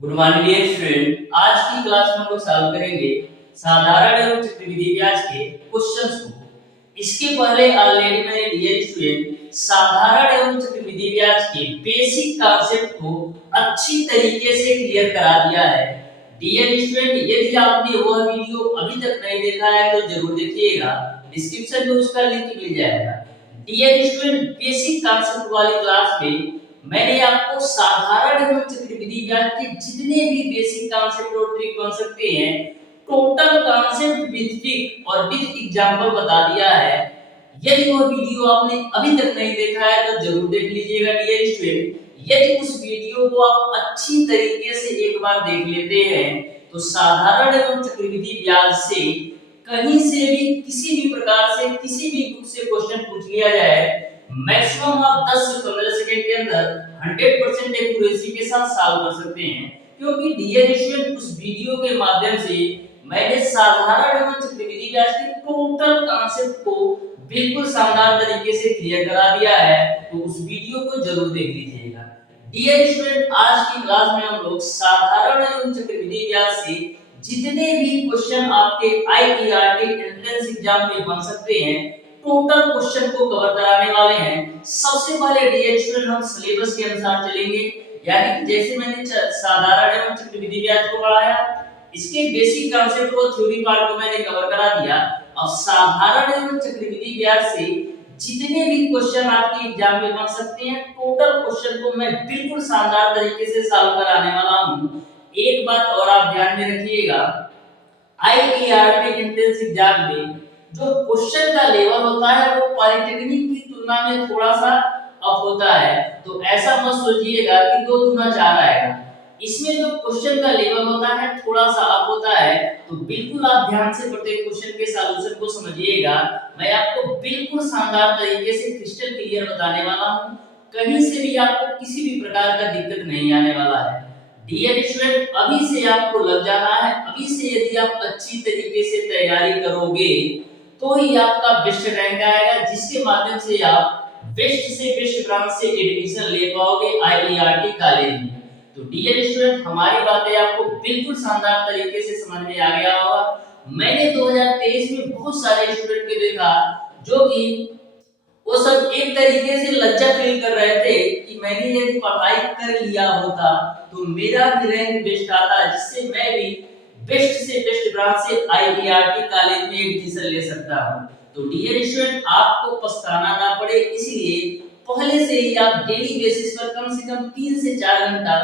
Good morning dear student. आज की class में हम लोग सॉल्व करेंगे साधारण एवं चक्रवृद्धि ब्याज के क्वेश्चंस को। इसके पहले ऑलरेडी मैंने डियर स्टूडेंट साधारण एवं चक्रवृद्धि ब्याज के बेसिक कॉन्सेप्ट को अच्छी तरीके से क्लियर करा दिया है। डियर स्टूडेंट, यदि आपने वह वीडियो अभी तक नहीं देखा है तो जरूर देखिएगा, डिस्क्रिप्शन में उसका लिंक मिल जाएगा। डियर स्टूडेंट, बेसिक कॉन्सेप्ट वाली क्लास में मैंने आपको साधारण एवं चक्रवृद्धि ब्याज के जितने भी बेसिक कॉन्सेप्ट और ट्रिक बन सकते हैं, टोटल कॉन्सेप्ट विद ट्रिक और विद एग्जांपल बता दिया है। यदि वो वीडियो आपने अभी तक नहीं देखा है तो जरूर देख लीजिएगा डियर स्टूडेंट। यदि उस वीडियो को आप अच्छी तरीके से एक बार देख लेते हैं तो साधारण एवं चक्रवृद्धि ब्याज से कहीं से भी किसी भी प्रकार से किसी भी बुक से क्वेश्चन पूछ लिया जाए, मैक्सिमम आप 10 से 15 सेकंड के अंदर 100% एक्यूरेसी के साथ सॉल्व कर सकते हैं। क्योंकि डियर स्टूडेंट, उस वीडियो के माध्यम से मैंने साधारण एवं चक्रवृद्धि ब्याज के टोटल कॉन्सेप्ट को बिल्कुल शानदार तरीके से क्लियर करा दिया है, तो उस वीडियो को जरूर देख लीजिएगा। डियर स्टूडेंट, आज की क्लास में हम लोग साधारण एवं चक्रवृद्धि ब्याज से जितने भी क्वेश्चन आपके आईईआरटी एंट्रेंस एग्जाम में बन सकते हैं, टोटल क्वेश्चन को कवर कराने वाले हैं। सबसे पहले डियर स्टूडेंट हम सिलेबस के अनुसार चलेंगे, यानी कि जैसे मैंने साधारण एवं चक्रवृद्धि ब्याज को पढ़ाया, इसके बेसिक कॉन्सेप्ट को थ्योरी पार्ट को मैंने कवर करा दिया। अब साधारण एवं चक्रवृद्धि ब्याज से जितने भी क्वेश्चन आपके एग्जाम में बन सकते हैं, टोटल क्वेश्चन को मैं बिल्कुल शानदार तरीके से सॉल्व कराने वाला हूं। एक बात और आप ध्यान में रखिएगा, आईईआरटी एंट्रेंस एग्जाम में जो क्वेश्चन का लेवल होता है वो पॉलिटेक्निक की तुलना में थोड़ा सा अप होता है। तो ऐसा मत सोचिएगा कि 2 गुना 4 आएगा। इसमें जो क्वेश्चन का लेवल होता है थोड़ा सा अप होता है, तो बिल्कुल आप ध्यान से प्रत्येक क्वेश्चन के सॉल्यूशन को समझिएगा। मैं आपको बिल्कुल शानदार तरीके से क्रिस्टल क्लियर बताने वाला हूं, कहीं से भी आपको किसी भी प्रकार का दिक्कत नहीं आने वाला है। डियर स्टूडेंट, अभी से आपको लग जाना है, अभी से यदि आप अच्छी तरीके से तैयारी करोगे तो ही आपका बेस्ट रैंक आएगा, जिसके माध्यम से आप बेस्ट से बेस्ट ब्रांच से एडमिशन ले पाओगे आईईआरटी कॉलेज में। तो डियर स्टूडेंट, हमारी बातें आपको बिल्कुल शानदार तरीके से समझ में आ गया होगा। मैंने 2023 में बहुत सारे स्टूडेंट को देखा जो कि वो सब एक तरीके से लज्जा फील कर रहे थे कि मैंने यदि पढ़ाई कर लिया होता तो मेरा भी रैंक बेस्ट आता, जिससे मैं भी बेस्ट से बेस्ट ब्रांच से आईईआरटी कॉलेज में एडमिशन ले सकता हूं। तो डियर स्टूडेंट, आपको पछताना ना पड़े, इसलिए पहले से ही आप डेली बेसिस पर कम से कम 3 से 4 घंटा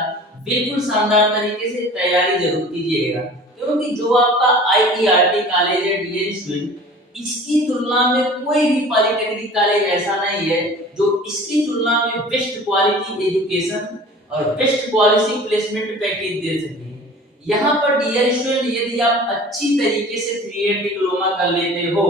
बिल्कुल शानदार तरीके से तैयारी जरूर कीजिएगा। क्योंकि जो आपका आईईआरटी कॉलेज है डियर स्टूडेंट, इसकी तुलना में कोई भी पॉलिटेक्निक कॉलेज ऐसा नहीं है जो इसकी तुलना में बेस्ट क्वालिटी एजुकेशन और बेस्ट क्वालिटी प्लेसमेंट पैकेज दे सके। यहाँ पर डियर स्टूडेंट, यदि आप अच्छी तरीके से 3 ईयर डिप्लोमा कर लेते हो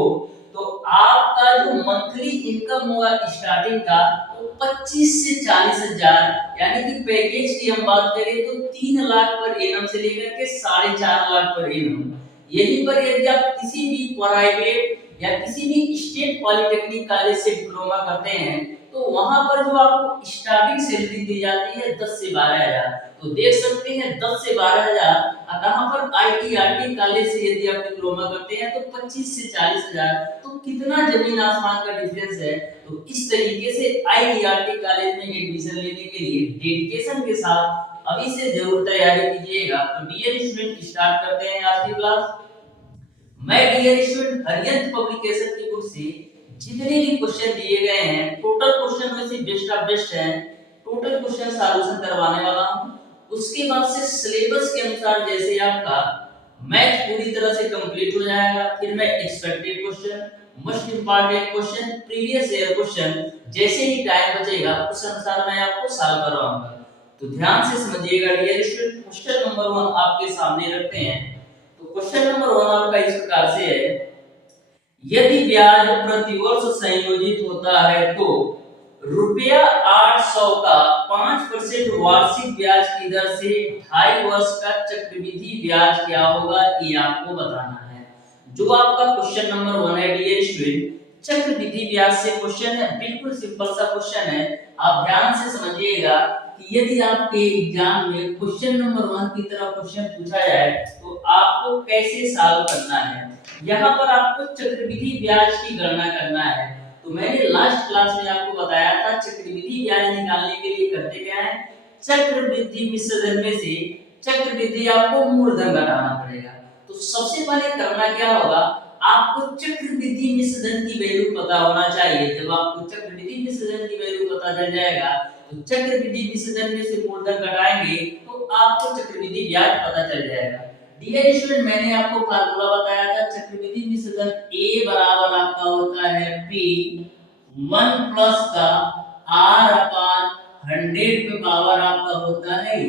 तो आपका जो मंथली इनकम होगा स्टार्टिंग का वो 25 से 40 हजार, यानी कि पैकेज की हम बात करें तो 3 लाख पर एनम से लेकर के 4.5 लाख पर एनम। यहीं पर यदि आप किसी भी प्राइवेट या किसी भी स्टेट पॉलिटेक्निक कॉलेज से डिप्लोमा करते हैं तो वहां पर जो आपको स्टार्टिंग सैलरी दी जाती है 10 से 12 हजार। तो देख सकते हैं 10 से 12 हजार, कहां पर आईईआरटी कॉलेज से यदि आप डिप्लोमा करते हैं तो 25 से 40 हजार, तो कितना जमीन आसमान का डिफरेंस है। तो इस तरीके से आईईआरटी कॉलेज में एडमिशन लेने के लिए डेडिकेशन के साथ अभी से जरूर तैयारी कीजिएगा। तो डियर स्टूडेंट, स्टार्ट करते हैं आज की क्लास। मैं डियर स्टूडेंट हरियंत पब्लिकेशन की बुक से जितने भी क्वेश्चन दिए गए हैं, टोटल क्वेश्चन में से बेस्ट ऑफ बेस्ट है, टोटल क्वेश्चन सॉल्यूशन करवाने वाला हूं। उसके बाद से सिलेबस के अनुसार जैसे आपका मैथ पूरी तरह से कंप्लीट हो जाएगा, फिर मैं expected question, most important question, previous year question जैसे ही टाइम बचेगा उस अनुसार मैं आपको सॉल्व करवाऊंगा। तो ध्यान से समझिएगा डियर स्टूडेंट। क्वेश्चन नंबर 1 आपके सामने रखते हैं। तो क्वेश्चन नंबर 1 आपका इस प्रकार से है, यदि ब्याज प्रतिवर्ष संयोजित होता है तो रुपया 800 का 5% वार्षिक ब्याज की दर से 2.5 वर्ष का चक्रवृद्धि ब्याज क्या होगा, ये आपको बताना है। जो आपका क्वेश्चन नंबर 1 है डियर स्टूडेंट, चक्रवृद्धि ब्याज से क्वेश्चन है, बिल्कुल सिंपल सा क्वेश्चन है, आप ध्यान से समझिएगा। कि यदि आपके एग्जाम में क्वेश्चन नंबर 1 की तरह क्वेश्चन पूछा जाए तो आपको कैसे सॉल्व करना है। यहाँ पर आपको चक्रवृद्धि ब्याज की गणना करना है। तो मैंने लास्ट क्लास में आपको बताया था चक्रवृद्धि ब्याज निकालने के लिए करते क्या है, चक्रवृद्धि मिश्रधन में से चक्रवृद्धि आपको मूलधन घटाना पड़ेगा। तो सबसे पहले करना क्या होगा, आपको चक्रवृद्धि मिश्रधन की वैल्यू पता होना चाहिए। जब आपको चक्रवृद्धि मिश्रधन की वैल्यू पता चल जाएगा तो चक्रवृद्धि मिश्रधन में से मूलधन घटाएंगे तो आपको चक्रवृद्धि ब्याज पता चल जाएगा। डियर स्टूडेंट, मैंने आपको फार्मूला बताया था चक्रवृद्धि मिश्रधन A बराबर आपका होता है P 1 प्लस का R अपान 100 पे पावर आपका होता है n।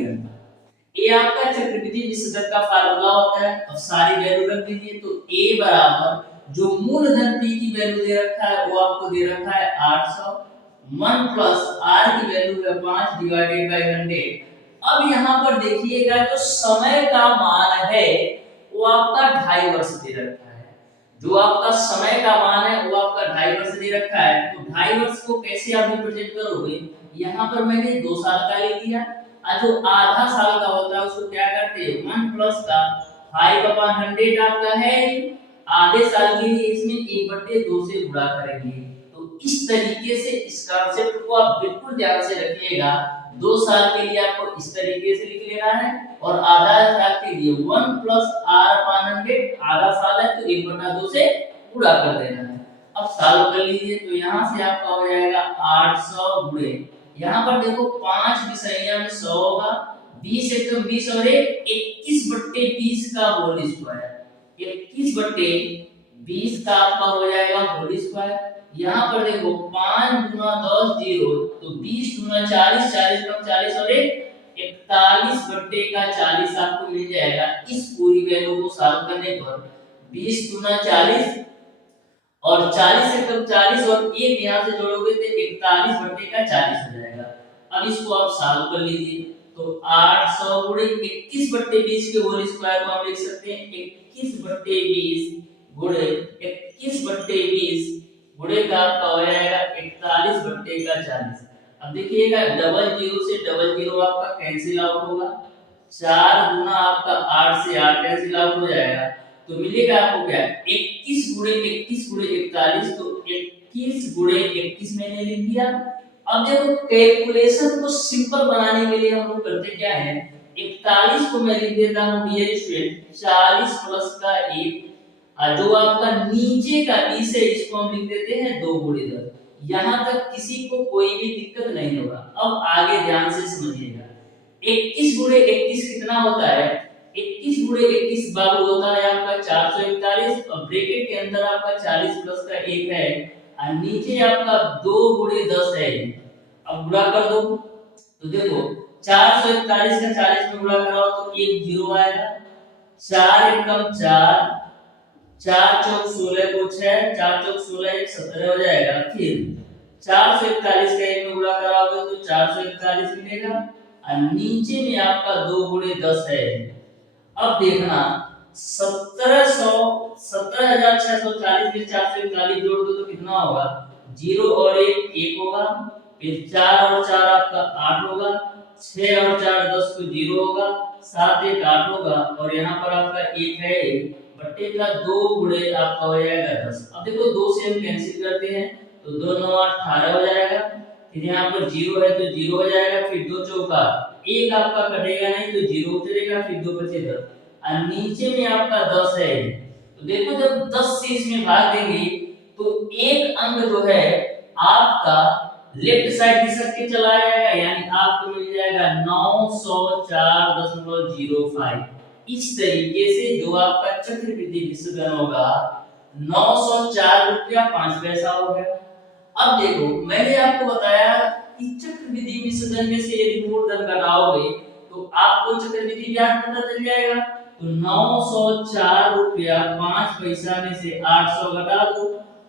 ये आपका चक्रवृद्धि मिश्रधन का फार्मूला होता है। अब सारी वैल्यू रख दीजिए। तो A बराबर जो मूलधन P की वैल्यू दे रखा है वो आपको दे रखा है 800, 1 प्लस R की वैल्यू है 5 डिवाइडेड बाय 100। अब यहाँ पर देखिएगा जो समय का मान है वो आपका 2.5 वर्ष दे रखा है। जो आपका समय का मान है वो आपका 2.5 वर्ष दे रखा है। तो 2.5 वर्ष को कैसे आप रिप्रेजेंट करोगे, यहाँ पर मैंने 2 साल का ले लिया। जो आधा साल का होता है उसको क्या करते हैं, 1 प्लस का 5/100 आपका है। आधे साल के लिए इसमें 1/2 से गुणा करेंगे। तो इस तरीके से इस कॉन्सेप्ट को आप बिल्कुल ध्यान से रखिएगा। 2 साल के लिए आपको इस तरीके से लिख लेना है और आधा साल के लिए 1 प्लस R/100, आधा साल है तो 1/2 से गुणा कर देना है। अब सॉल्व कर लीजिए। तो यहाँ से आपका हो जाएगा 800 गुणे, यहाँ पर देखो 5 विषयिया में 100 होगा, 20 एकम 20 और 21/20 का होल स्क्वायर, 21/20 का आपका हो जाएगा होल स्क्वायर। यहाँ पर देखो 5 गुना 10 0, तो 20 गुना 40, 40 कम 40 और 41/40 आपको मिल जाएगा। इस पूरी वैल्यू को सॉल्व करने पर 20 गुना 40 और 40 से कम 40 और 1 यहाँ से जोड़ोगे तो 41/40 हो जाएगा। अब इसको आप सॉल्व कर लीजिए। तो 800 गुणे 21/20 के होल स्क्वायर को हम लिख सकते हैं 21/20 गुणे 21/20 गुणे का आपका हो जाएगा 41/40। अब देखिएगा डबल जीरो से डबल जीरो आपका कैंसिल आउट होगा। 4 गुना आपका 8 से 8 कैंसिल आउट हो जाएगा। तो मिलेगा आपको क्या, 21 गुणे 21 गुणे 41, तो 21 गुणे 21 मैंने लिख दिया। अब देखो कैलकुलेशन को सिंपल बनाने के लिए हम लोग करते क्या है, 41 को मैं लिख देता हूं डियर स्टूडेंट 40 प्लस का 1, जो आपका नीचे का 20 है इसको हम लिख देते हैं 2 गुणे 10। यहां तक किसी को कोई भी दिक्कत नहीं होगा। अब आगे ध्यान से समझिएगा, 21 गुणे 21 कितना होता है, 21 गुणे 21 बाबू होता है आपका 441 और ब्रैकेट के अंदर आपका 40 प्लस का 1 है और नीचे आपका 2 गुणे 10 है। अब गुणा कर दो तो देखो 441 का 40 में गुणा कराओ तो 1 जीरो आएगा। 4 एकम 4, 4 चौक 16 को 6, 4 चौक 16 17 हो जाएगा। फिर 441 का 1 में गुणा कराओगे तो 441 मिलेगा और नीचे में आपका 2 गुणे 10 है। अब देखना 17,640 में 441 जोड़ दो तो कितना होगा, 0 और 1 1 होगा। फिर 4 और 4 आपका 8 होगा, 6 और 4 10 को 0 होगा, 7 1 8 होगा और यहाँ पर आपका 1 है बट्टे का 2 गुणे आपका हो जाएगा 10। अब देखो 2 से हम कैंसिल करते हैं तो 2 9 18 हो जाएगा। फिर यहाँ पर 0 है तो 0 हो जाएगा। फिर 2 चौका 1 आपका कटेगा नहीं तो 0 उतरेगा। फिर 2 बचे 10 और नीचे में आपका 10 है। तो देखो जब 10 से इसमें भाग देंगे तो एक अंक जो है आपका लेफ्ट साइड दिशा के चला जाएगा, यानी आपको मिल जाएगा 904.05। इस तरीके से जो आपका चक्रवृद्धि मिश्रधन होगा 904 रुपया 5 पैसा हो गया। अब देखो मैंने आपको बताया कि चक्रवृद्धि मिश्रधन में से यदि मूलधन घटाओगे तो आपको चक्रवृद्धि ब्याज पता चल जाएगा। तो 904 रुपया 5 पैसा में से 800 घटा दो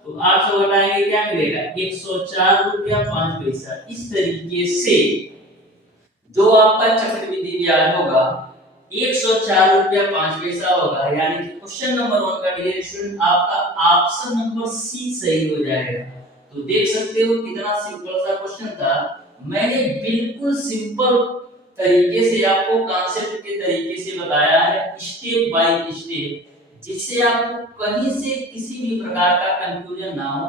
तो 800 घटाएंगे क्या मिलेगा, 104 रुपया 5 पैसा। इस तरीके से जो आपका चक्रवृद्धि ब्याज होगा 104 रुपया 5 पैसा होगा। यानी कि क्वेश्चन नंबर 1 का डियर स्टूडेंट आपका ऑप्शन नंबर सी सही हो जाएगा। तो देख सकते हो कितना सिंपल सा क्वेश्चन था। मैंने बिल्कुल सिंपल तरीके से आपको कॉन्सेप्ट के तरीके से बताया है, स्टेप बाय स्टेप, जिससे आपको कहीं से किसी भी प्रकार का कंफ्यूजन ना हो।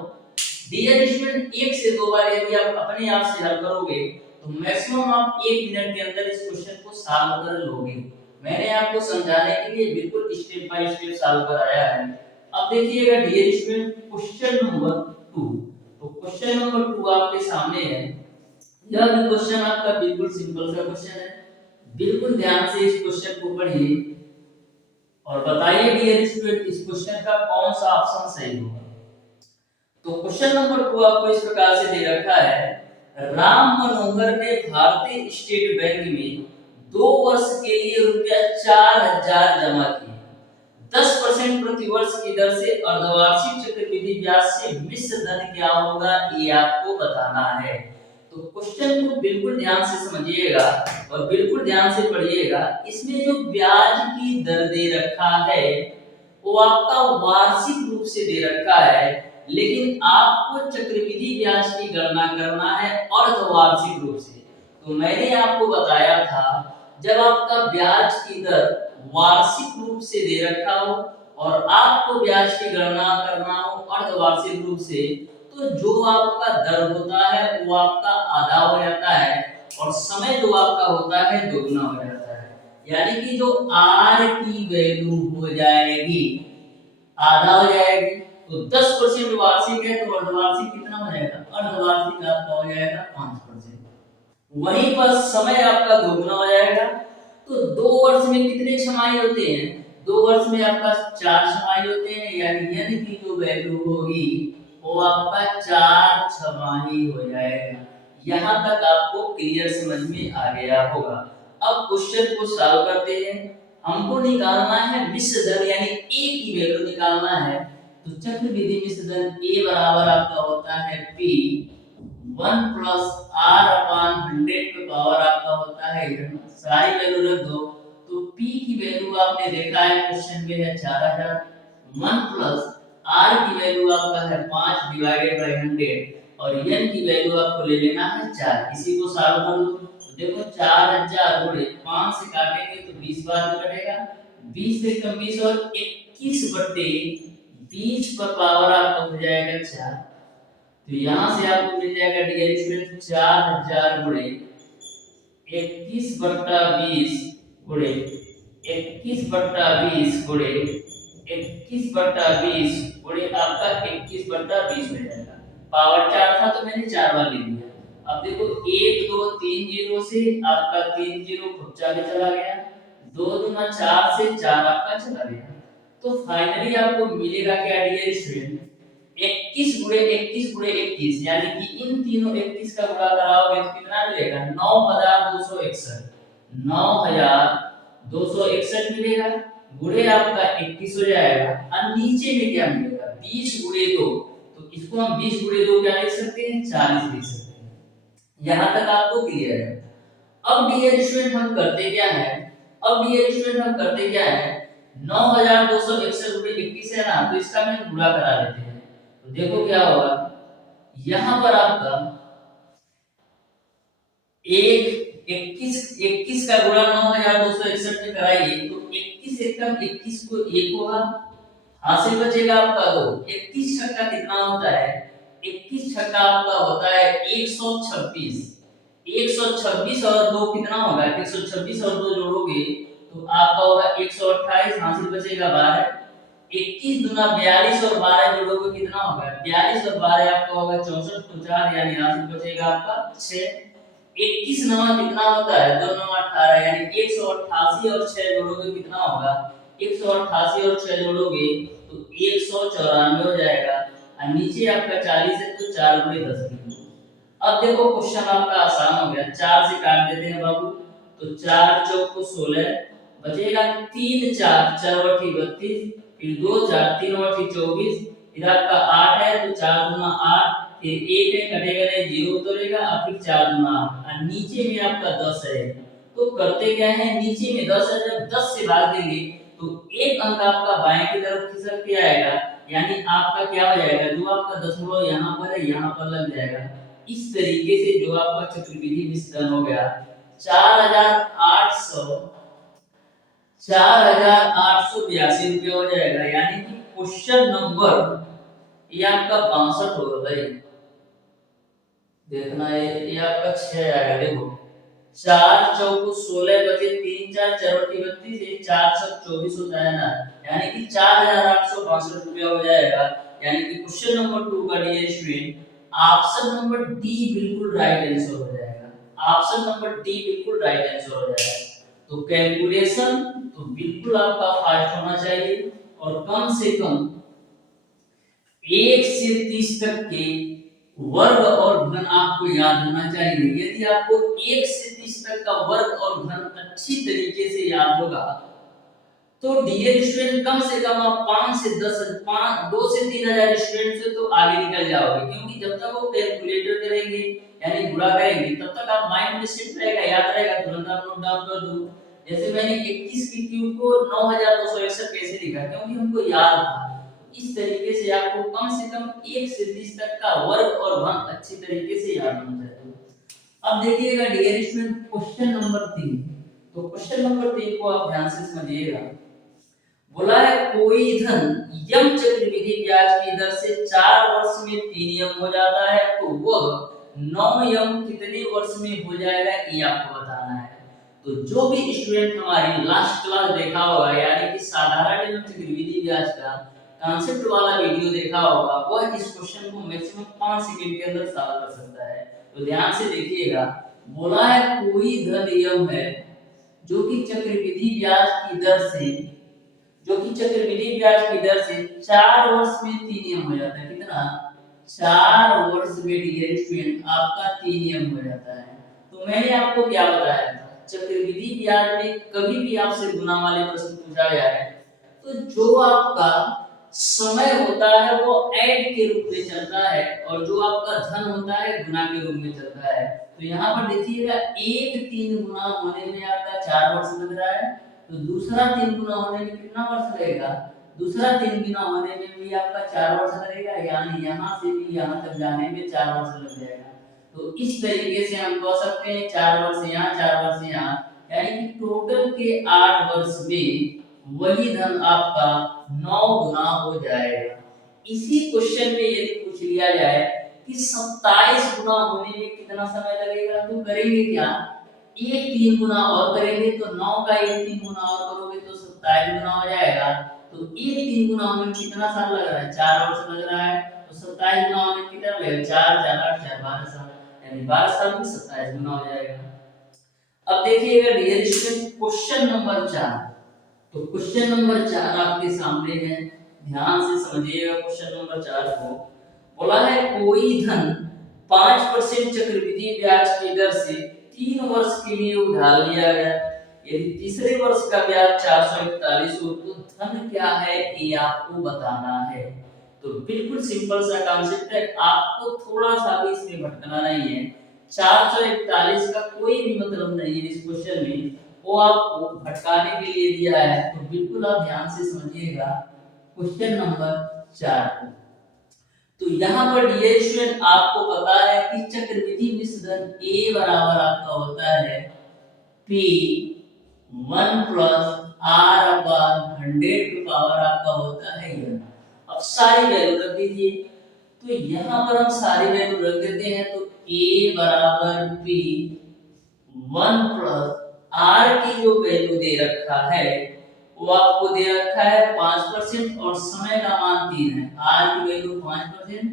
डियर स्टूडेंट, एक से दो बार यदि आप अपने आप से हल करोगे तो मैक्सिमम आप 1 मिनट के अंदर इस क्वेश्चन को सॉल्व कर लोगे। मैंने आपको समझाने के लिए बिल्कुल स्टेप बाय स्टेप सॉल्व कराया है। अब देखिएगा डियर स्टूडेंट, क्वेश्चन नंबर 2। तो क्वेश्चन नंबर 2 आपके सामने है। यह भी क्वेश्चन आपका बिल्कुल सिंपल सा क्वेश्चन है। बिल्कुल ध्यान से इस क्वेश्चन को पढ़िए और बताइए डियर स्टूडेंट, इस क्वेश्चन का कौन सा ऑप्शन सही होगा। तो क्वेश्चन नंबर 2 आपको इस प्रकार से दे रखा है। राम मनोहर ने भारतीय स्टेट बैंक में 2 वर्ष के लिए रुपया 4000 जमा किए। 10% प्रति वर्ष की दर से अर्धवार्षिक चक्रवृद्धि ब्याज से मिश्र धन क्या होगा, ये आपको बताना है। तो क्वेश्चन को बिल्कुल ध्यान से समझिएगा और बिल्कुल ध्यान से पढ़िएगा। इसमें जो ब्याज की दर दे रखा है वो आपका वार्षिक रूप से दे रखा है, लेकिन आपको चक्रवृद्धि ब्याज की गणना करना है अर्धवार्षिक रूप से। तो मैंने आपको बताया था, जब आपका ब्याज की दर वार्षिक रूप से दे रखा हो और आपको ब्याज की गणना करना हो अर्धवार्षिक रूप से, तो जो आपका दर होता है वो आपका आधा हो जाता है और समय जो आपका होता है दोगुना हो जाता है। यानी कि जो आर की वैल्यू हो जाएगी आधा हो जाएगी। तो 10% वार्षिक है तो अर्धवार्षिक कितना हो जाएगा, अर्धवार्षिक आपका हो जाएगा 5%। वहीं पर समय आपका दोगुना हो जाएगा। तो 2 वर्ष में कितने छमाही होते हैं, 2 वर्ष में आपका 4 छमाही होते हैं, यानी n की जो वैल्यू होगी वो आपका 4 छमाही हो जाएगा। यहाँ तक आपको क्लियर समझ में आ गया होगा। अब क्वेश्चन को सॉल्व करते हैं। हमको निकालना है मिश्र धन, यानी a की वैल्यू निकालना है। तो चक्रवृद्धि मिश्र धन a बराबर आपका होता है p 1 प्लस r अपान 100 का पावर आपका होता है, सारी वैल्यू रख दो। तो p की वैल्यू आपने देखा है क्वेश्चन में है 4000। 1 प्लस r की वैल्यू आपका है 5 डिवाइडेड बाय 100 और n की वैल्यू आपको ले लेना है 4। इसी को सॉल्व कर लो। तो देखो 4000 गुणे 5 से काटेंगे तो 20 बार में कटेगा, 20 से कम 20 और 21 बट्टे 20 पर पावर आपका हो जाएगा 4। तो यहाँ से आपको मिल जाएगा डियर स्टूडेंट 4000 गुणे 21 बट्टा 20 गुणे 21 बट्टा 20 गुणे 21 बट्टा 20 गुणे आपका 21 बट्टा 20 हो जाएगा। पावर 4 था तो मैंने 4 बार ले लिया। अब देखो 1 2 3 जीरो से आपका 3 जीरो खुच्चा के चला गया, 2 दूना 4 से 4 आपका चला गया। तो फाइनली आपको मिलेगा क्या डियर स्टूडेंट, 21 गुणे 21 गुणे 21, यानी कि इन तीनों 21 का गुणा कराओगे तो कितना मिलेगा, 9261। 9261 मिलेगा, गुणे आपका 21 हो जाएगा और नीचे में क्या मिलेगा 20 गुणे 2। तो इसको हम 20 गुणे 2 क्या लिख सकते हैं, 40 लिख सकते हैं। यहां तक आपको क्लियर है। अब डियर स्टूडेंट हम करते क्या है, अब डियर स्टूडेंट हम करते क्या है, 9261 रुपए 21 है ना, तो इसका हम गुणा करा लेते हैं। तो देखो क्या होगा, यहां पर आपका एक 21 का गुणा 9261 में कराइए तो 21 एकम 21 को 1 होगा, हासिल बचेगा आपका 2। 21 छक्का कितना होता है, 21 छक्का आपका होता है 126। 126 और 2 कितना होगा, 126 और 2 जोड़ोगे तो आपका होगा 128, हासिल बचेगा 12। 21 दूना 42 और 12 जोड़ोगे कितना होगा, 42 और 12 आपका होगा 64 तो 4, यानी हासिल बचेगा आपका 6। 21 नवा कितना होता है, 2 नवा 18, यानी 188 और 6 जोड़ोगे कितना होगा, 188 और 6 जोड़ोगे तो 194 हो जाएगा और नीचे आपका 40 है तो 4 गुणे 10 लिख लो। अब देखो क्वेश्चन आपका आसान हो गया, 4 से काट देते हैं बाबू। तो 4 चौक को 16 बचेगा, 3 4 4 बटी 32, फिर 2 4 3 बटी 24, फिर आपका 8 है तो 4 दूना 8, फिर 1 है कटेगा नहीं, 0 उतरेगा और फिर 4 दूना 8 और नीचे में आपका 10 है। तो करते क्या है, नीचे में 10 है, जब 10 से भाग देंगे तो एक अंक आपका बाएं की तरफ खिसक के आएगा, यानी आपका क्या हो जाएगा, जो आपका दशमलव यहाँ पर है यहाँ पर लग जाएगा। इस तरीके से जो आपका चक्रवृद्धि मिश्रण हो गया 4,882 रुपये हो जाएगा, यानी कि क्वेश्चन नंबर ये आपका 62 होगा भाई। देखना ये आपका 6 आएगा। देखो 4 चौको 16 बचे 3 4 चौकी 32, ये 4 सब 24 होता है ना, यानी कि 4,862 रुपया हो जाएगा। यानी कि क्वेश्चन नंबर 2 का dear student option number D बिल्कुल राइट आंसर हो जाएगा। ऑप्शन नंबर डी बिल्कुल राइट आंसर हो जाएगा। तो कैलकुलेशन तो बिल्कुल आपका फास्ट होना चाहिए और कम से कम 1 से 30 तक के वर्ग और घन आपको याद होना चाहिए। यदि आपको 1 से 30 तक का वर्ग और घन अच्छी तरीके से याद होगा तो डियर स्टूडेंट कम से कम आप 5 से 10 2 से 3,000 स्टूडेंट से तो आगे निकल जाओगे, क्योंकि जब तक वो कैलकुलेटर करेंगे यानी गुणा करेंगे तब तक आप माइंड में सेट रहेगा, याद रहेगा, तुरंत आप नोट डाउन कर दो। जैसे मैंने 21 की क्यूब को 9,261 कैसे लिखा, क्योंकि हमको याद था। इस तरीके से आपको कम से कम 1 से 30 तक का वर्ग और घन अच्छी तरीके से याद होना चाहिए। अब देखिएगा डियर स्टूडेंट क्वेश्चन नंबर 3। तो क्वेश्चन नंबर 3 को आप ध्यान से समझिएगा। बोला है कोई धन यम चक्रवृद्धि ब्याज की दर से 4 वर्ष में 3 यम हो जाता है, तो वह 9 यम कितने वर्ष में हो जाएगा, ये आपको बताना है। तो जो भी स्टूडेंट हमारी लास्ट क्लास देखा होगा यानी कि साधारण एवं चक्रवृद्धि ब्याज का कॉन्सेप्ट वाला वीडियो देखा होगा, वह इस क्वेश्चन को मैक्सिमम 5 सेकंड के अंदर सॉल्व कर सकता है। तो ध्यान से देखिएगा। बोला है कोई धन यम है जो कि चक्रवृद्धि ब्याज की दर से 4 वर्ष में 3 यम हो जाता है। कितना? 4 वर्ष में डियर स्टूडेंट आपका 3 यम हो जाता है। तो मैंने आपको क्या बताया था, चक्रवृद्धि ब्याज में कभी भी आपसे गुना वाले प्रश्न पूछा गया है तो जो आपका समय होता है वो ऐड के रूप में चलता है और जो आपका धन होता है गुना के रूप में चलता है। तो यहाँ पर देखिएगा 3 गुना होने में आपका 4 वर्ष लग रहा है, तो दूसरा 3 गुना होने में कितना वर्ष लगेगा? दूसरा 3 गुना होने में भी आपका 4 वर्ष लगेगा, यानी यहाँ से भी यहाँ तक जाने में 4 वर्ष लग जाएगा। तो इस तरीके से हम कह सकते हैं 4 वर्ष यहाँ 4 वर्ष यहाँ, यानी कि टोटल के 8 वर्ष में वही धन आपका 9 गुना हो जाएगा। इसी क्वेश्चन में यदि पूछ लिया जाए कि 27 गुना होने में कितना समय लगेगा, तो करेंगे क्या, एक 3 गुना और करेंगे, तो 9 का एक 3 गुना और करोगे तो 27 गुना हो जाएगा। तो एक 3 गुना होने में कितना साल लग रहा है? 4 वर्ष लग रहा है। तो 27 गुना होने में कितना लगेगा? 4 4 8 4 12 साल, यानी 12 साल में 27 गुना हो जाएगा। अब देखिएगा डियर स्टूडेंट क्वेश्चन नंबर 4। तो क्वेश्चन नंबर 4 आपके सामने है, ध्यान से समझिएगा क्वेश्चन नंबर 4 को। बोला है कोई धन 5% चक्रवृद्धि ब्याज की दर से 3 वर्ष के लिए उधार लिया गया, यदि तीसरे वर्ष का ब्याज 441 हो तो धन क्या है ये आपको बताना है। तो बिल्कुल सिंपल सा कॉन्सेप्ट है, आपको थोड़ा सा भी इसमें भटकना नहीं है। 441 का कोई भी मतलब नहीं है इस क्वेश्चन में, वो आपको भटकाने के लिए दिया है। तो बिल्कुल आप ध्यान से समझिएगा क्वेश्चन नंबर 4 को। तो यहाँ पर डियर स्टूडेंट आपको पता है कि चक्रवृद्धि मिश्रण A बराबर आपका होता है P1 प्लस R/100 पावर आपका होता है n। अब सारी वैल्यू रख दीजिए। तो यहाँ पर हम सारी वैल्यू रख देते हैं, तो A बराबर P1 प्लस R की जो वैल्यू दे रखा है वो आपको दे रखा है 5% और समय का मान 3 है। R की वैल्यू 5%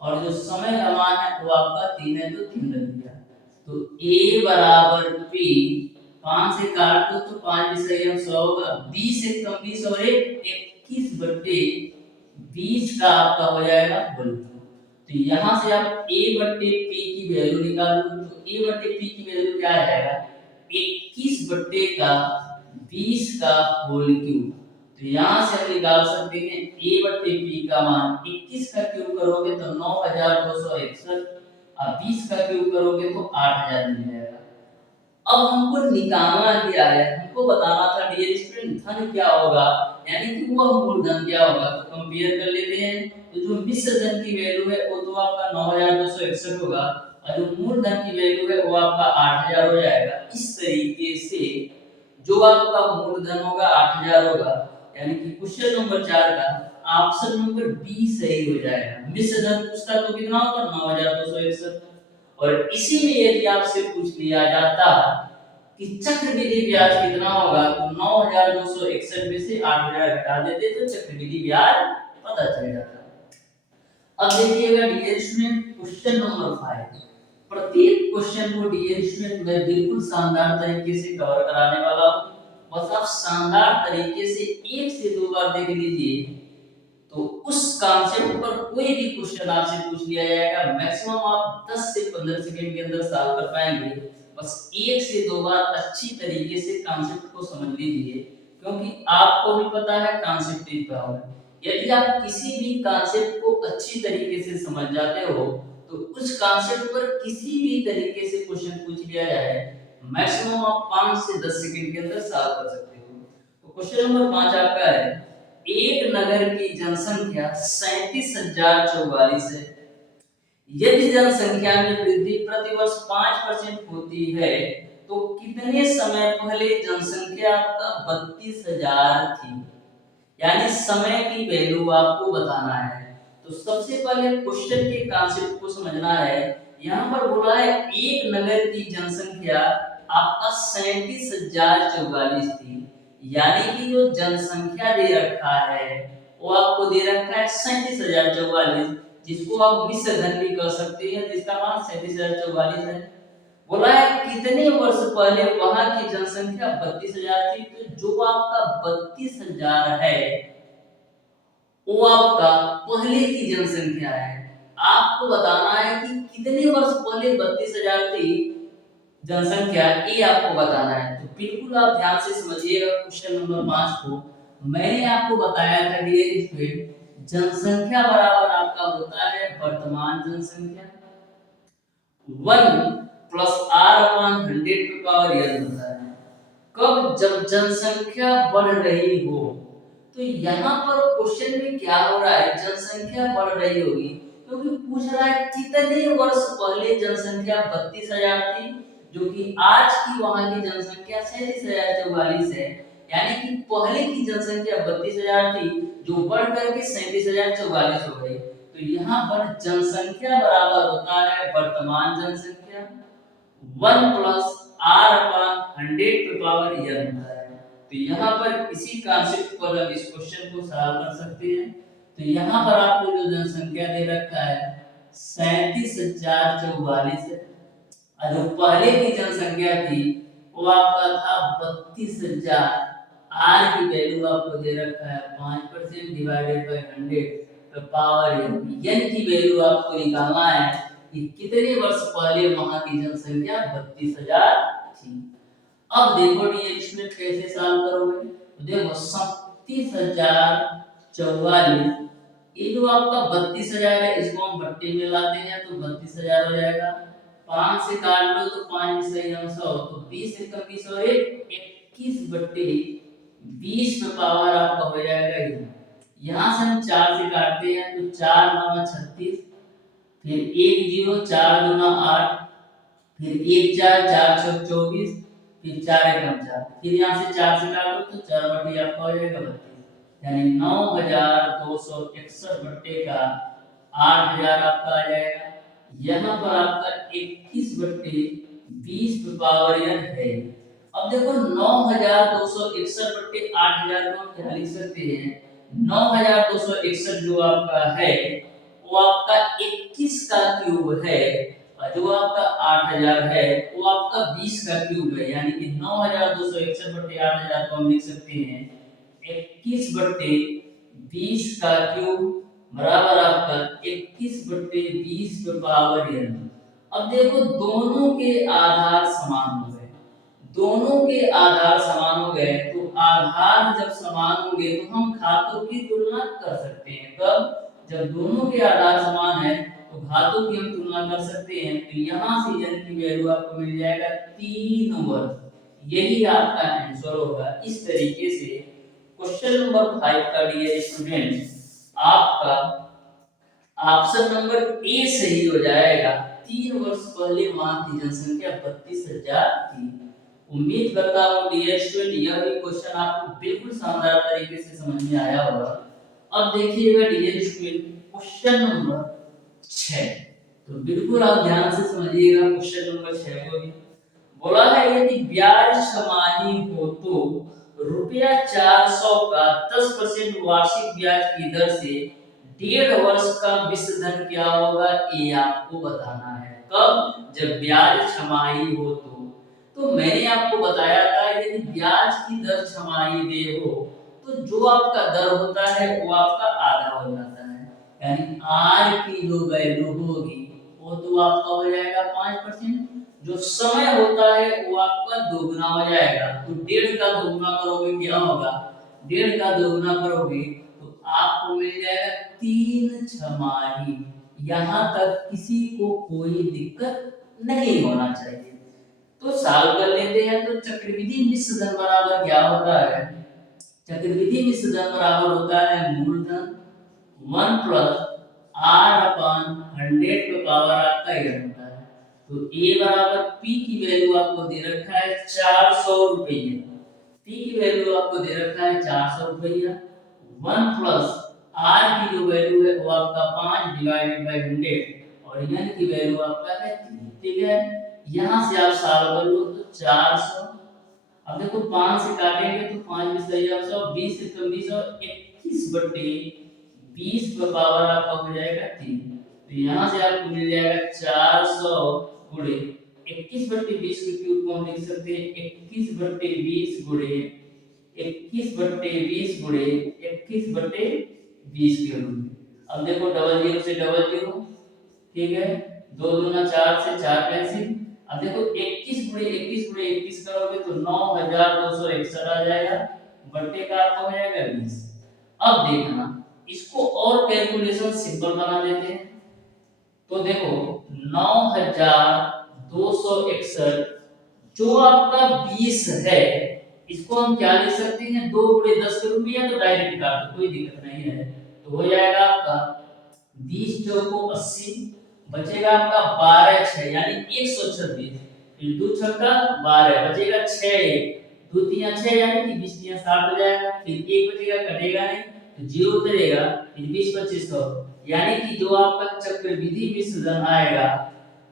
और जो समय का मान है वो आपका 3 है, तो 3 रख दिया। तो A बराबर P 5 से काट दो तो 5 से 100 होगा, 20 से कम 20 और 21/20 का आपका हो जाएगा वैल्यू। तो यहाँ से आप A/P की वैल्यू निकाल लो, तो A/P की वैल्यू क्या आएगा? 21/20 का होल क्यूब। तो यहाँ से हम निकाल सकते हैं A/P का मान 21 का क्यूब करोगे तो 9261 और 20 का क्यूब करोगे तो 8000 मिल जाएगा। अब हमको निकालना क्या है, हमको बताना था डियर स्टूडेंट धन क्या होगा, यानी कि वह मूलधन क्या होगा। तो कंपेयर कर लेते हैं। तो जो मिश्र धन की वैल्यू है वो तो आपका 9261 होगा, और जो मूलधन की वैल्यू है वो आपका 8000 हो जाएगा। इस तरीके से जो आपका मूलधन होगा 8000 होगा, यानी कि क्वेश्चन नंबर 4 का ऑप्शन नंबर बी सही हो जाएगा। मिश्र धन पूछता तो कितना होता 9261। और इसी में यदि आपसे पूछ लिया जाता कि चक्रवृद्धि ब्याज कितना होगा तो 9261 में से 8000 घटा देते तो चक्रवृद्धि ब्याज पता चल जाता। अब देखिएगा डियर स्टूडेंट क्वेश्चन नंबर 5। प्रत्येक क्वेश्चन को डियर स्टूडेंट मैं बिल्कुल शानदार तरीके से कवर कराने वाला हूं। बस आप शानदार तरीके से एक से दो बार देख लीजिए तो उस कॉन्सेप्ट पर कोई भी क्वेश्चन आपसे पूछ लिया जाएगा, मैक्सिमम आप 10 से 15 सेकंड के अंदर सॉल्व कर पाएंगे। बस एक से दो बार अच्छी तरीके से कॉन्सेप्ट को समझ लीजिए, क्योंकि आपको भी पता है कॉन्सेप्ट इज पावर। यदि आप किसी भी कॉन्सेप्ट को अच्छी तरीके से समझ जाते हो तो उस कॉन्सेप्ट पर किसी भी तरीके से क्वेश्चन पूछ लिया जाए, मैक्सिमम आप 5 से 10 सेकंड के अंदर सॉल्व कर सकते हो। तो क्वेश्चन नंबर 5 आपका है, एक नगर की जनसंख्या 37,044 है। यदि जनसंख्या में वृद्धि प्रतिवर्ष 5% होती है तो कितने समय पहले जनसंख्या आपका 32,000 थी। यानी समय की वैल्यू आपको बताना है। तो सबसे पहले क्वेश्चन के कॉन्सेप्ट को समझना है। यहाँ पर बोला है एक नगर की जनसंख्या आपका 37,044 थी, यानी कि जो जनसंख्या दे रखा है वो आपको दे रखा है 37,044, जिसको आप मिश्र धन भी कर सकते हैं, जिसका मान 37,044 है। बोला है कितने वर्ष पहले वहां की जनसंख्या 32,000 थी। तो जो आपका 32,000 है वो आपका पहले की जनसंख्या है। आपको बताना है कि कितने वर्ष पहले 32,000 थी जनसंख्या, ये आपको बताना है। तो बिल्कुल आप ध्यान से समझिएगा क्वेश्चन नंबर 5 को। मैंने आपको बताया था डियर स्टूडेंट, जनसंख्या बराबर आपका होता है वर्तमान जनसंख्या 1 plus r upon 100 to power n होता है। कब? जब जनसंख्या बढ़ रही हो। तो यहाँ पर क्वेश्चन में क्या हो रहा है, जनसंख्या बढ़ रही होगी क्योंकि पूछ रहा है कितने वर्ष पहले जनसंख्या 32,000 थी, जो कि आज की वहां की जनसंख्या 37,044 है। यानी कि पहले की जनसंख्या 32,000 थी जो बढ़ करके 37,044 हो गई। तो यहाँ पर जनसंख्या बराबर होता है वर्तमान जनसंख्या 1 plus r upon 100 to power n होता है। तो यहाँ पर इसी कॉन्सेप्ट पर हम इस क्वेश्चन को सॉल्व कर सकते हैं। तो यहाँ पर आपको जो जनसंख्या दे रखा है 37,044 है, और जो पहले की जनसंख्या थी वो आपका था 32,000। r की वैल्यू आपको दे रखा है 5% डिवाइडेड बाय 100 तो पावर n की वैल्यू आपको निकालना है कि कितने वर्ष पहले वहां की जनसंख्या 32,000 थी। अब देखो डियर स्टूडेंट कैसे सॉल्व करोगे। तो देखो 37,044, ये जो आपका 32,000 है इसको हम बट्टे में लाते हैं तो 32,000 हो जाएगा। 5 से काट लो तो 5 सही 100, तो 20 से 20 और 21 बट्टे 20 पे पावर आपका हो जाएगा। यहाँ से हम 4 से काटते हैं तो 4 9 36, फिर 1 0 4 2 8, फिर 1 4 4 6 24, फिर 4 1 4, फिर यहाँ से 4 से काटो तो 4 बटे आपका हो जाएगा 32, यानी 9,261 बट्टे का 8,000 आपका आ जाएगा। यहाँ पर आपका 21 बट्टे 20 पे पावर n है। अब देखो 9,261 बट्टे 8,000 को हम क्या लिख सकते हैं, 9,261 जो आपका है वो आपका 21 का क्यूब है, और जो आपका 8,000 है वो आपका 20 का क्यूब है। यानी कि 9,261 बट्टे 8,000 को हम लिख सकते हैं 21 बट्टे 20 का क्यूब बराबर आपका 21 बट्टे 20 पे पावर n। अब देखो दोनों के आधार समान हो गए, दोनों के आधार समान हो गए। तो आधार जब समान होंगे तो हम घातों की तुलना कर सकते हैं। कब? जब दोनों के आधार समान है तो घातों की हम तुलना कर सकते हैं। तो यहाँ से n की वैल्यू आपको मिल जाएगा 3 वर्ष। यही आपका आंसर होगा। इस तरीके से क्वेश्चन नंबर 5 का डियर स्टूडेंट आपका ऑप्शन नंबर ए सही हो जाएगा। 3 वर्ष पहले वहां की जनसंख्या 32,000 थी। उम्मीद करता हूँ डियर स्टूडेंट यह भी क्वेश्चन आपको बिल्कुल शानदार तरीके से समझ में आया होगा। अब देखिएगा डियर स्टूडेंट क्वेश्चन नंबर 6, तो बिल्कुल आप ध्यान से समझिएगा क्वेश्चन नंबर 6 को भी। बोला है यदि ब्याज छमाही हो तो रुपया 400 का 10% वार्षिक ब्याज की दर से 1.5 वर्ष का मिश्र धन क्या होगा, ये आपको बताना है। कब? जब ब्याज छमाही हो तो मैंने आपको बताया था यदि ब्याज की दर छमाही दे हो तो जो आपका दर होता है वो आपका आधा हो जाता है, यानी आर की जो वैल्यू होगी वो तो आपका हो जाएगा 5%। जो समय होता है वो आपका दोगुना हो जाएगा, तो 1.5 का दोगुना करोगे क्या होगा, 1.5 का दोगुना करोगे तो आपको मिल जाएगा 3 छमाही। यहाँ तक किसी को कोई दिक्कत नहीं होना चाहिए। तो सॉल्व कर लेते हैं। तो चक्रवृद्धि मिश्र धन बराबर क्या होता है, चक्रवृद्धि मिश्र धन बराबर होता है मूलधन 1 प्लस r अपॉन 100 का पावर आपका n होता है। तो a बराबर p की वैल्यू आपको दे रखा है 400 रुपया, p की वैल्यू आपको दे रखा है 400 रुपया, 1 प्लस r की जो वैल्यू है वो आपका 5 डिवाइडेड बाय 100 और n की वैल्यू आपका है 3। ठीक है, यहां से आप सॉल्व कर लो तो 400, अब देखो 5 से काटेंगे तो 5 में सही है 100, 20 से कम 20 और 21 बटे 20 का पावर आपका हो जाएगा 3। तो यहाँ से आपको मिल जाएगा 400 गुणे 21 बटे 20 के क्यूब को हम लिख सकते हैं 21 बटे 20 गुणे 21 बटे 20 गुणे 21 बटे 20 के रूप में। अब देखो डबल जीरो से डबल जीरो, ठीक है, 2 दूना 4 से 4 कैंसिल। अब देखो 21 गुणे 21 गुणे 21 करोगे तो 9261 आ जाएगा, बट्टे का आपका हो जाएगा 20। अब देखना इसको और कैलकुलेशन सिंपल बना देते हैं। तो देखो 9261 जो आपका 20 है इसको हम क्या लिख सकते हैं 2 गुणे 10 के रूप में, या तो डायरेक्ट काट दो कोई दिक्कत नहीं है। तो हो जाएगा आपका 20 चौको 80, बचेगा आपका 12 6 यानी 126, फिर 2 छक्का 12 बचेगा 6 2 3 6 यानी कि 20 3 60 हो जाएगा, फिर 1 बचेगा कटेगा नहीं तो 0 उतरेगा, फिर 20 25 100 यानी कि जो आपका चक्रवृद्धि मिश्र धन आएगा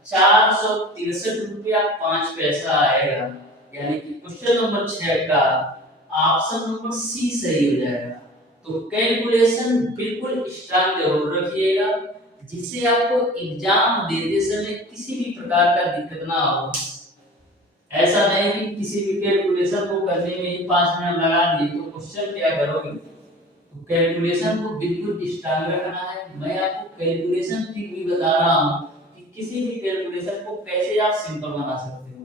463 रुपया 5 पैसा आएगा, यानी कि क्वेश्चन नंबर 6 का ऑप्शन नंबर सी सही हो जाएगा। तो कैलकुलेशन बिल्कुल स्ट्रांग जरूर रखिएगा जिससे आपको एग्जाम देते समय किसी भी प्रकार का दिक्कत ना हो। ऐसा नहीं कि किसी भी कैलकुलेशन को करने में ही 5 मिनट लगा दिए तो क्वेश्चन क्या करोगे। तो कैलकुलेशन को बिल्कुल स्ट्रांग रखना है। मैं आपको कैलकुलेशन ट्रिक भी बता रहा हूं कि किसी भी कैलकुलेशन को कैसे आप सिंपल बना सकते हो।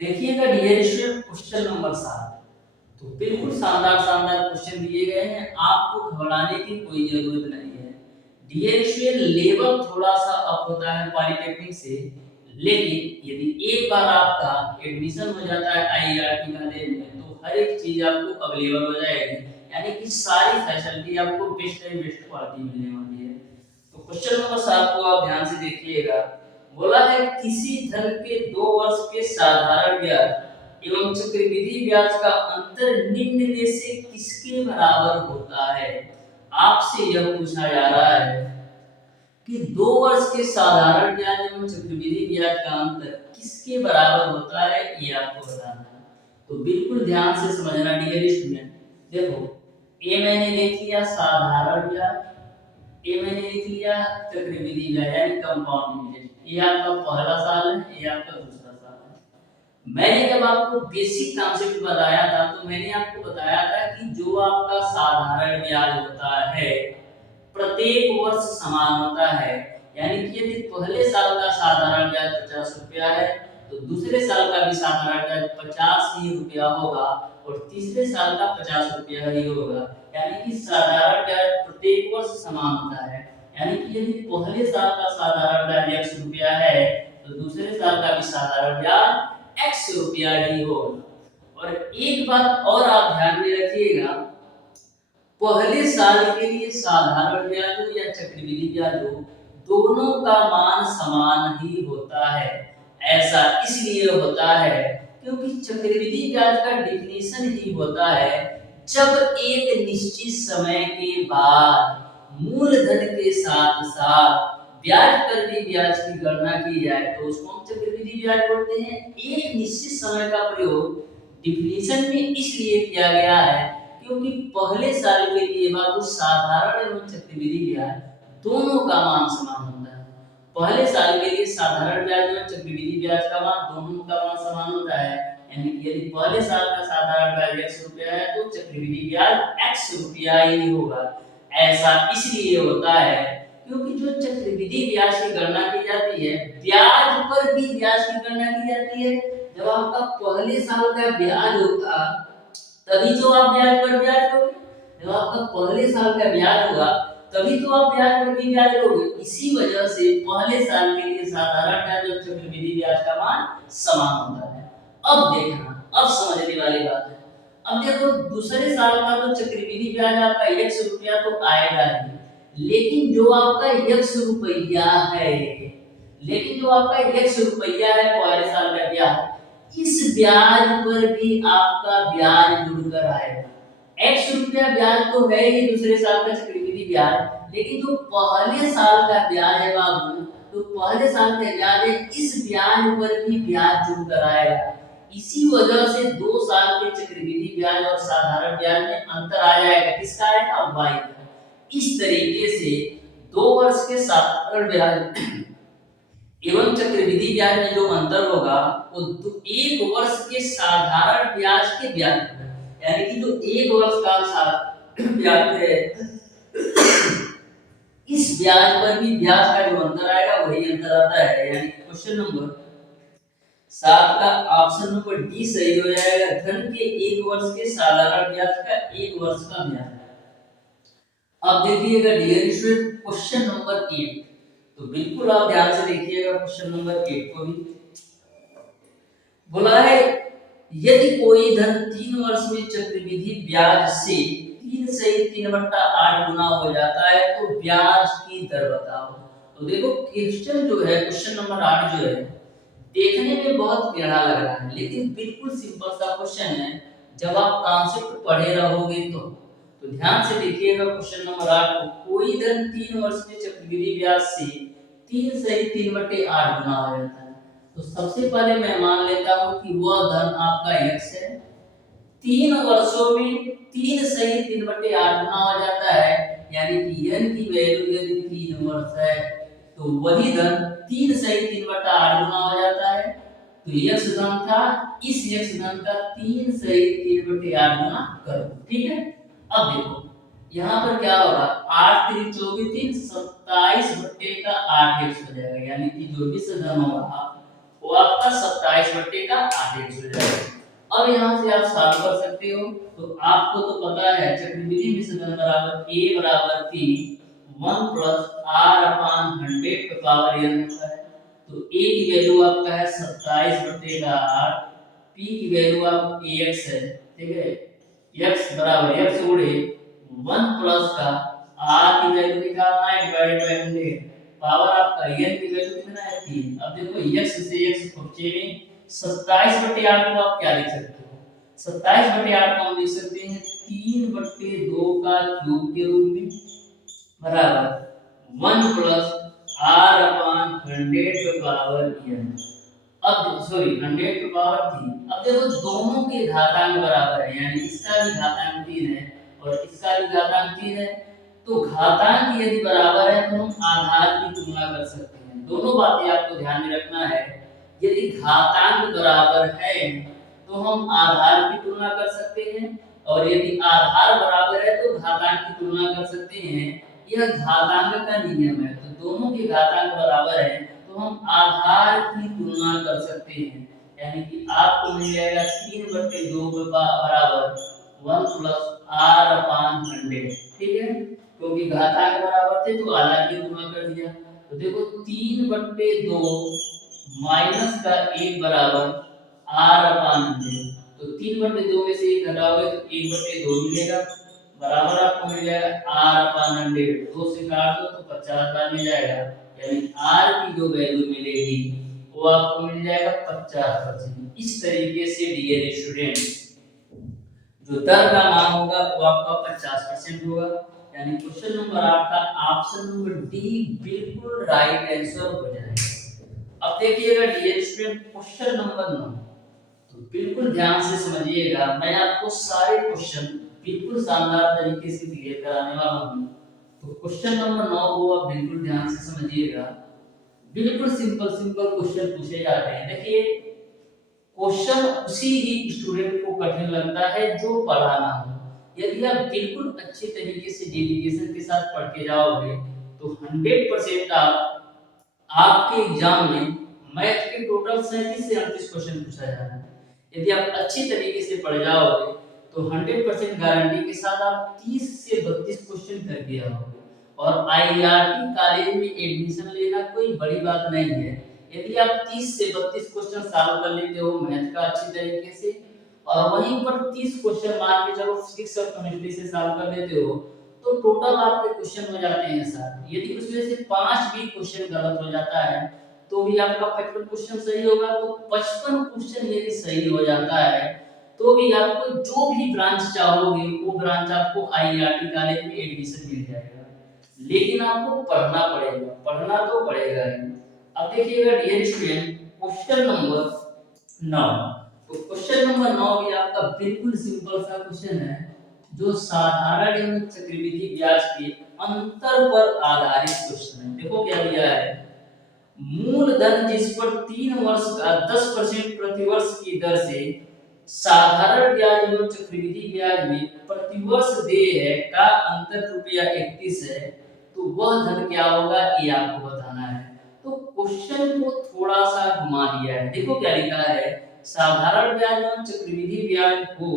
देखिएगा डियर स्टूडेंट क्वेश्चन नंबर 7, तो बिल्कुल शानदार शानदार क्वेश्चन दिए गए हैं, आपको घबराने की कोई जरूरत नहीं है। डियर स्टूडेंट लेवल थोड़ा सा अप होता है पॉलिटेक्निक से, लेकिन यदि एक बार आपका एडमिशन हो जाता है आईआईटी कॉलेज में तो हर एक चीज आपको अवेलेबल हो जाएगी, यानी कि सारी फैसिलिटी आपको बेस्ट एंड बेस्ट क्वालिटी मिलने वाली है। तो क्वेश्चन नंबर 7 को आप ध्यान से देखिएगा। बोला है किसी धन के 2 वर्ष के साधारण ब्याज एवं चक्रवृद्धि ब्याज का अंतर निम्न में से किसके बराबर होता है। आपसे यह पूछा जा रहा है कि 2 वर्ष के साधारण ब्याज एवं चक्रवृद्धि ब्याज का अंतर किसके बराबर होता है, ये आपको बताना है। तो बिल्कुल ध्यान से समझना डियर स्टूडेंट। देखो ए मैंने लिख लिया साधारण ब्याज, ए मैंने लिख लिया चक्रवृद्धि ब्याज यानी कंपाउंड इंटरेस्ट, ये आपका पहला साल है, ये आपका दूसरा साल है। मैंने जब आपको बेसिक कॉन्सेप्ट बताया था तो मैंने आपको बताया था कि जो आपका साधारण ब्याज होता है प्रत्येक वर्ष समान होता है, यानी कि यदि पहले साल का साधारण ब्याज 50 रुपया है तो दूसरे साल का भी साधारण ब्याज 50 ही रुपया होगा और तीसरे साल का 50 रुपया ही होगा, यानी कि साधारण ब्याज प्रत्येक वर्ष समान होता है। यानी कि यदि पहले साल का साधारण ब्याज 100 रुपया है तो दूसरे साल का भी साधारण ब्याज 100 रुपया ही होगा। और एक बात और आप ध्यान में रखिएगा, पहले साल के लिए साधारण ब्याज हो या चक्रवृद्धि ब्याज हो, दोनों का मान समान ही होता है। ऐसा इसलिए होता है क्योंकि चक्रवृद्धि ब्याज का डिफिनेशन ही होता है जब एक निश्चित समय के बाद मूलधन के साथ साथ ब्याज पर भी ब्याज की गणना की जाए तो उसको हम चक्रवृद्धि ब्याज बोलते हैं। एक निश्चित समय का प्रयोग डिफिनेशन में इसलिए किया गया है क्योंकि पहले साल के लिए बाबू साधारण एवं चक्रवृद्धि ब्याज दोनों का मान समान होता है। पहले साल के लिए साधारण ब्याज और चक्रवृद्धि ब्याज का मान दोनों का मान समान होता है। यानी कि यदि पहले साल का साधारण ब्याज 100 रुपया है तो चक्रवृद्धि ब्याज x रुपया ही होगा। ऐसा इसलिए होता है क्योंकि जो चक्रवृद्धि ब्याज की गणना की जाती है ब्याज पर भी ब्याज की गणना की जाती है। जब आपका पहले साल का ब्याज होगा तभी तो आप ब्याज पर ब्याज लोगे। जब आपका पहले साल का ब्याज होगा तभी तो आप ब्याज पर भी ब्याज लोगे। इसी वजह से पहले साल के लिए साधारण ब्याज और चक्रवृद्धि ब्याज का मान समान होता है। अब देखना, अब समझने वाली बात है। अब देखो दूसरे साल का तो चक्रवृद्धि ब्याज आपका 100 रुपया तो आएगा ही, लेकिन जो आपका 100 रुपया है, लेकिन जो आपका 100 रुपया है पहले साल का ब्याज, इस ब्याज पर भी आपका ब्याज जुड़कर आएगा। 100 रुपया ब्याज तो है ही दूसरे साल का चक्रवृद्धि ब्याज, लेकिन जो पहले साल का ब्याज है बाबू, तो पहले साल का ब्याज है, इस ब्याज पर भी ब्याज जुड़कर आएगा। इसी वजह से 2 साल के चक्रवृद्धि ब्याज और साधारण ब्याज में अंतर आ जाएगा। किसका आएगा? y का। इस तरीके से 2 वर्ष के साधारण ब्याज एवं चक्रवृद्धि ब्याज में जो अंतर होगा वो 1 वर्ष के साधारण ब्याज के ब्याज, यानी कि जो 1 वर्ष का ब्याज है इस ब्याज पर भी ब्याज का जो अंतर आएगा वही अंतर आता है। यानी क्वेश्चन नंबर 7 का ऑप्शन नंबर डी सही हो जाएगा। धन के 1 वर्ष के साधारण ब्याज का 1 वर्ष का ब्याज। अब देखिएगा डियर स्टूडेंट क्वेश्चन नंबर 8, तो बिल्कुल आप ध्यान से देखिएगा क्वेश्चन नंबर 8 को भी। बोला है यदि कोई धन 3 वर्ष में चक्रवृद्धि ब्याज से 3 से 3/8 गुना हो जाता है तो ब्याज की दर बताओ। तो देखो क्वेश्चन जो है क्वेश्चन नंबर 8 जो है देखने में बहुत टेढ़ा लग रहा है, लेकिन बिल्कुल सिंपल सा क्वेश्चन है। जब आप कॉन्सेप्ट पढ़े रहोगे तो ध्यान से देखिएगा क्वेश्चन नंबर 8 को। कोई धन 3 वर्ष में चक्रवृद्धि ब्याज से 3 से 3/8 गुना हो जाता है, तो सबसे पहले मैं मान लेता हूं कि वह धन आपका x है। 3 वर्षों में 3 से 3/8 गुना हो जाता है, यानी कि n की वैल्यू यदि 3 वर्ष है तो वही धन 3 से 3/8 गुना हो जाता है। तो x धन था, इस x धन का 3 से 3/8 गुना करो। ठीक है, अब देखो यहाँ पर क्या होगा, 8 3 24 27/8 x हो जाएगा, यानी कि जो भी धन होगा वो आपका 27/8 x हो जाएगा। अब यहाँ से आप सॉल्व कर सकते हो। तो आपको तो पता है चक्रवृद्धि विसर्जन बराबर a बराबर p 1 प्लस r/100 का पावर n होता है। तो a की वैल्यू आपका है 27/8, p की वैल्यू आप ax है। ठीक है, x बराबर x गुणे 1 प्लस का r की वैल्यू निकालना है डिवाइडेड बाय 100, पावर आपका n की वैल्यू कितना है 3। अब देखो x से x बचे में 27/8 को आप क्या लिख सकते हो, 27/8 को हम लिख सकते हैं 3/2 का क्यूब के रूप में बराबर 1 प्लस r/100 का पावर n। अब सॉरी 100 की पावर 3। अब देखो दोनों के घातांक बराबर है, यानी इसका भी घातांक 3 है और इसका भी घातांक 3 है। तो घातांक यदि बराबर है तो हम आधार की तुलना कर सकते हैं। दोनों बातें आपको ध्यान में रखना है, यदि घातांक बराबर है तो हम आधार की तुलना कर सकते हैं, और यदि आधार बराबर है तो घातांक की तुलना कर सकते हैं। यह घातांक का नियम है। तो दोनों के घातांक बराबर है तो हम आधार की तुलना कर सकते हैं, यानी कि आपको मिल जाएगा 3/2 बराबर 1 प्लस r/100। ठीक है, क्योंकि घातांक बराबर थे तो आधार की तुलना कर दिया। तो देखो 3/2 माइनस का 1 बराबर r/100। तो 3/2 में से 1 घटाओगे तो 1/2 मिलेगा, बराबर आपको मिल जाएगा r/100। 2 से काट दो तो 50 बार मिल जाएगा, यानी आर की जो वैल्यू मिलेगी वो आपको मिल जाएगा 50%। इस तरीके से डियर स्टूडेंट जो दर का मान होगा वो आपका 50% होगा। यानी क्वेश्चन नंबर 8 का ऑप्शन नंबर डी बिल्कुल राइट आंसर हो जाएगा। अब देखिएगा डियर स्टूडेंट क्वेश्चन नंबर 9, तो बिल्कुल ध्यान से समझिएगा, मैं आपको सारे क्वेश्चन बिल्कुल शानदार तरीके से क्लियर कराने वाला हूं। तो क्वेश्चन नंबर 9 को आप बिल्कुल ध्यान से समझिएगा। बिल्कुल सिंपल सिंपल क्वेश्चन पूछे जाते हैं। देखिए क्वेश्चन उसी ही स्टूडेंट को कठिन लगता है जो पढ़ा ना हो। यदि आप बिल्कुल अच्छे तरीके से डेडिकेशन के साथ पढ़ के जाओगे तो 100% आप आपके एग्जाम में मैथ के टोटल 37 से 38 क्वेश्चन पूछा जा रहा है। यदि आप अच्छी तरीके से पढ़ जाओगे तो 100% गारंटी के साथ आप 30 से 32 क्वेश्चन कर दिया होगे। और आईआरटी कॉलेज में एडमिशन लेना कोई बड़ी बात नहीं है। यदि आप 30 से 32 क्वेश्चन सॉल्व कर लेते हो मैथ का अच्छी तरीके से, और वहीं पर 30 क्वेश्चन मान के चलो फिजिक्स और केमिस्ट्री से सॉल्व कर लेते हो, तो टोटल आपके क्वेश्चन हो जाते हैं सर। यदि उसमें से 5 भी क्वेश्चन गलत हो जाता है तो भी आपका 55 क्वेश्चन सही होगा। तो 55 क्वेश्चन यदि सही हो जाता है तो भी आपको जो भी ब्रांच चाहोगे वो ब्रांच आपको आईआईटी कॉलेज में एडमिशन मिल जाएगा। लेकिन आपको पढ़ना पड़ेगा, पढ़ना तो पड़ेगा ही। अब देखिएगा डियर स्टूडेंट क्वेश्चन नंबर 9, तो क्वेश्चन नंबर 9 भी आपका बिल्कुल सिंपल सा क्वेश्चन है जो साधारण एवं चक्रवृद्धि ब्याज के अंतर पर आधारित क्वेश्चन है। देखो क्या दिया है, मूलधन जिस पर 3 वर्ष का 10% प्रतिवर्ष की दर से साधारण ब्याज एवं चक्रवृद्धि ब्याज में प्रतिवर्ष देय है का अंतर रुपया 31 है, तो वह धन क्या होगा ये आपको बताना है। तो क्वेश्चन को थोड़ा सा घुमा दिया है। देखो क्या लिखा है, साधारण ब्याज एवं चक्रवृद्धि ब्याज को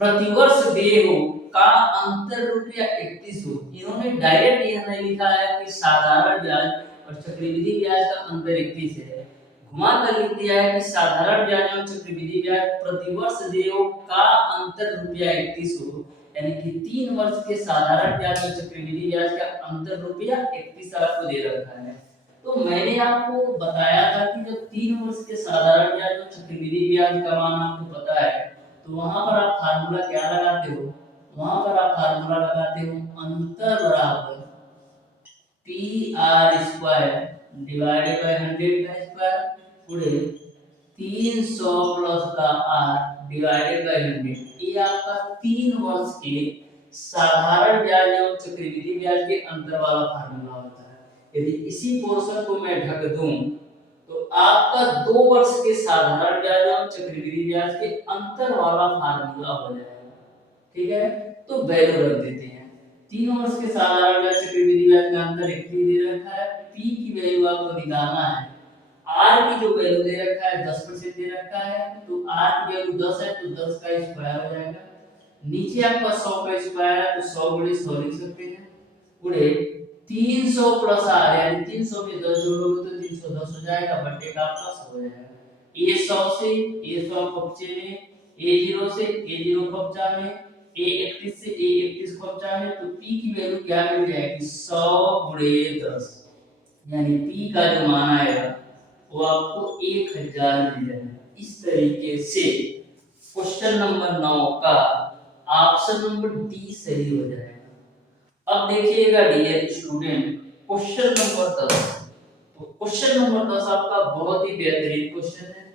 प्रतिवर्ष देय हो का अंतर रुपया 31 हो। इन्होंने डायरेक्ट यह नहीं लिखा है कि साधारण ब्याज और चक्रवृद्धि ब्याज का अंतर 31 है, घुमा कर लिख दिया है कि साधारण ब्याज और चक्रवृद्धि ब्याज प्रतिवर्ष देय हो का अंतर रुपया 31 हो। यानी कि 3 वर्ष के साधारण ब्याज और चक्रवृद्धि ब्याज का अंतर रुपया 31 आपको दे रखा है। तो मैंने आपको बताया था कि जब 3 वर्ष के साधारण ब्याज और चक्रवृद्धि ब्याज का मान आपको पता है तो वहां पर आप फार्मूला क्या लगाते हो, वहां पर आप फार्मूला लगाते हो अंतर बराबर P R square divided by 100 का स्क्वायर पूरे 300 प्लस का आर डिवाइडेड बाय 100। ये आपका 3 वर्ष के साधारण ब्याज और चक्रवृद्धि ब्याज के अंतर वाला फार्मूला होता है। यदि इसी पोर्शन को मैं ढक दूं तो आपका 2 वर्ष के साधारण ब्याज और चक्रवृद्धि ब्याज के अंतर वाला फार्मूला हो जाएगा। ठीक है, तो वैल्यू रख देते हैं। 3 वर्ष के साधारण ब्याज चक्रवृद्धि ब्याज का अंतर 31 दे रखा है, पी की वैल्यू आपको निकालना है, आर की जो वैल्यू दे रखा है 10% दे रखा है, तो आर की वैल्यू 10 है तो 10 का स्क्वायर हो जाएगा। नीचे आपका 100 का स्क्वायर है तो 100 गुणे 100 लिख सकते हैं पूरे 300 प्लस आर यानी 300 में 10 जोड़ोगे तो 310 हो जाएगा, बटे का आपका 100 हो जाएगा। ए 100 से ए 100 कब्जे में, ए 0 से ए 0 कब्जा में, ए 31 से ए 31 कब्जा में, तो पी की वैल्यू क्या मिल जाएगी 100 गुणे 10, यानी पी का जो मान आएगा वो आपको 1000 मिल जाएगा। इस तरीके से क्वेश्चन नंबर 9 का ऑप्शन नंबर डी सही हो जाएगा। अब देखिएगा डियर स्टूडेंट क्वेश्चन नंबर 10, तो क्वेश्चन नंबर 10 आपका बहुत ही बेहतरीन क्वेश्चन है।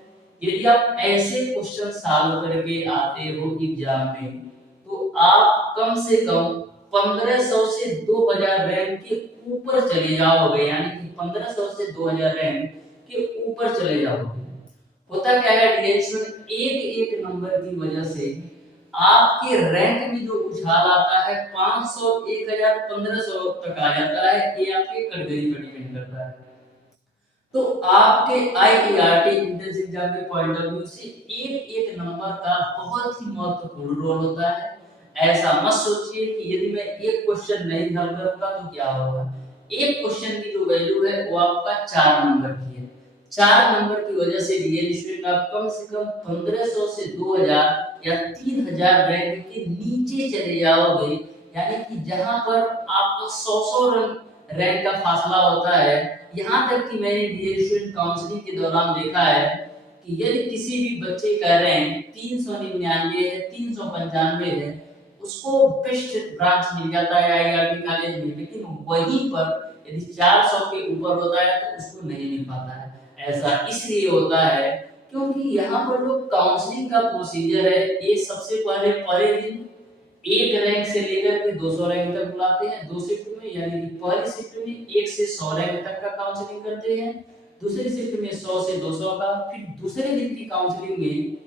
यदि आप ऐसे क्वेश्चन सॉल्व करके आते हो एग्जाम में तो आप कम से कम 1500 से 2000 रैंक के ऊपर चले जाओगे, यानी कि 1500 से 2000 रैंक के ऊपर चले जाओगे। होता क्या है डियर, एक एक नंबर की वजह से आपके रैंक में जो उछाल आता है 500 1000 1500 तक आ जाता है, ये आपके कैटेगरी पर डिपेंड करता है। तो आपके आईईआरटी एंट्रेंस एग्जाम के पॉइंट ऑफ व्यू से एक एक नंबर का बहुत ही महत्वपूर्ण रोल होता है। ऐसा मत सोचिए कि यदि मैं एक क्वेश्चन नहीं हल करूंगा तो क्या होगा। एक क्वेश्चन की जो वैल्यू है वो आपका 4 नंबर की है। 4 नंबर की वजह से रियल स्टूडेंट आप कम से कम 1500 से 2000 या 3000 रैंक के नीचे चले जाओगे, यानी कि जहां पर आपको 100 रन रैंक का फासला होता है। यहाँ तक कि मैंने डियर स्टूडेंट काउंसलिंग के दौरान देखा है कि यदि किसी भी बच्चे का रैंक 399 है, 395 है, उसको बेस्ट ब्रांच मिल जाता है आईआईटी कॉलेज में, लेकिन वहीं पर यदि 400 के ऊपर होता है तो उसको नहीं मिल पाता है। ऐसा इसलिए होता है क्योंकि यहाँ पर जो काउंसलिंग का प्रोसीजर है, ये सबसे पहले दिन एक रैंक से लेकर के 200 रैंक तक बुलाते हैं, दो शिफ्ट में, यानी कि पहली शिफ्ट में 1 से 100 रैंक तक का काउंसलिंग करते हैं, दूसरी शिफ्ट में 100 से 200 का, फिर दूसरे दिन की काउंसलिंग में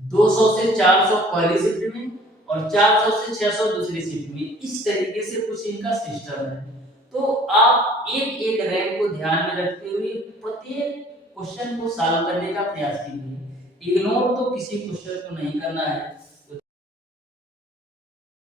200 से 400 पहली शिफ्ट में और 400 से 600 दूसरी शिफ्ट में। इस तरीके से कुछ इनका सिस्टम है। तो आप एक एक रैंक को ध्यान में रखते हुए प्रत्येक क्वेश्चन को सॉल्व करने का प्रयास कीजिए। इग्नोर तो किसी क्वेश्चन को नहीं करना है।